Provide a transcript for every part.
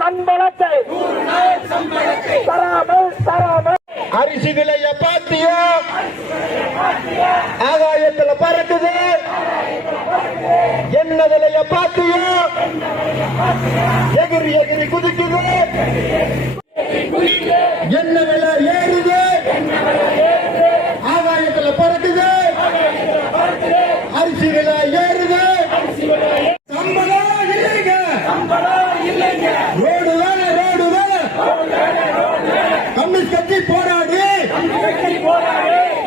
சம்பளத்தை தராமல் அரிசி விலைய பாத்தியா ஆகாயத்துல பறக்குது என்ன விலைய பாத்தியா எகிரி எகிரி குதிக்குது என்ன விலை ஏறுது ஆகாயத்துல பறக்குது அரிசி விலை ஏறுது சம்பளம் இல்லைங்க ரோடு வேலை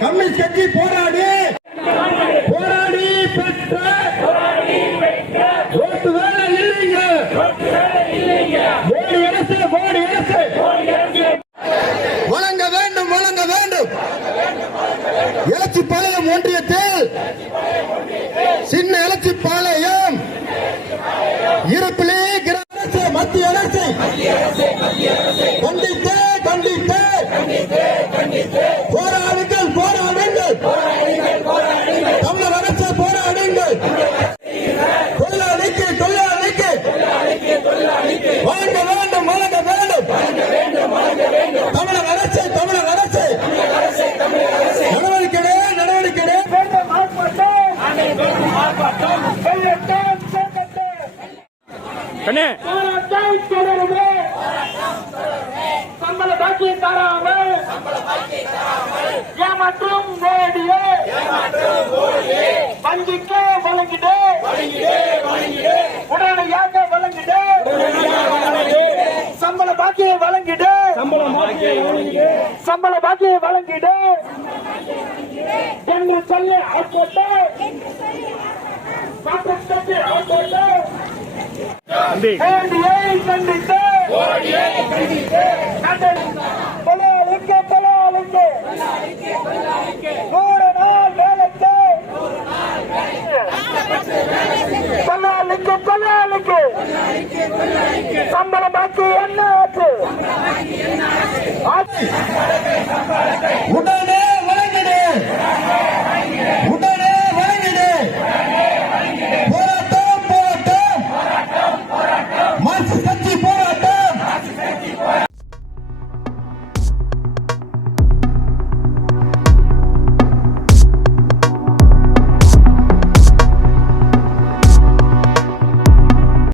கம்யூனிஸ்ட் கட்சி போராடி பெற்ற ரோட்டு வேலை இல்லைங்க மோடி அரசு வழங்க வேண்டும் எலச்சிபாளையம் ஒன்றியத்தில் சின்ன எலச்சிபாளையம் இருப்பிலே அரசு மத்திய அரசு கண்டித்து போராடுங்கள் தமிழக அரசு போராடுங்கள் தொழிலாளிக்கு வழங்க வேண்டும் தமிழக அரசு நடவடிக்கை சம்பள பாக்கியை தராமல் ஏமாற்றும் மோடியே வங்கிக்கு வழங்கிடு உடனடியாக வழங்கிடு சம்பள பாக்கியை வழங்கிடு என்று சொல்லி போட்டு கண்டித்து தொழிலாளிக்கு 100 நாள் வேலைக்கு தொழிலாளிக்கு சம்பளம் பாக்கி என்ன ஆச்சு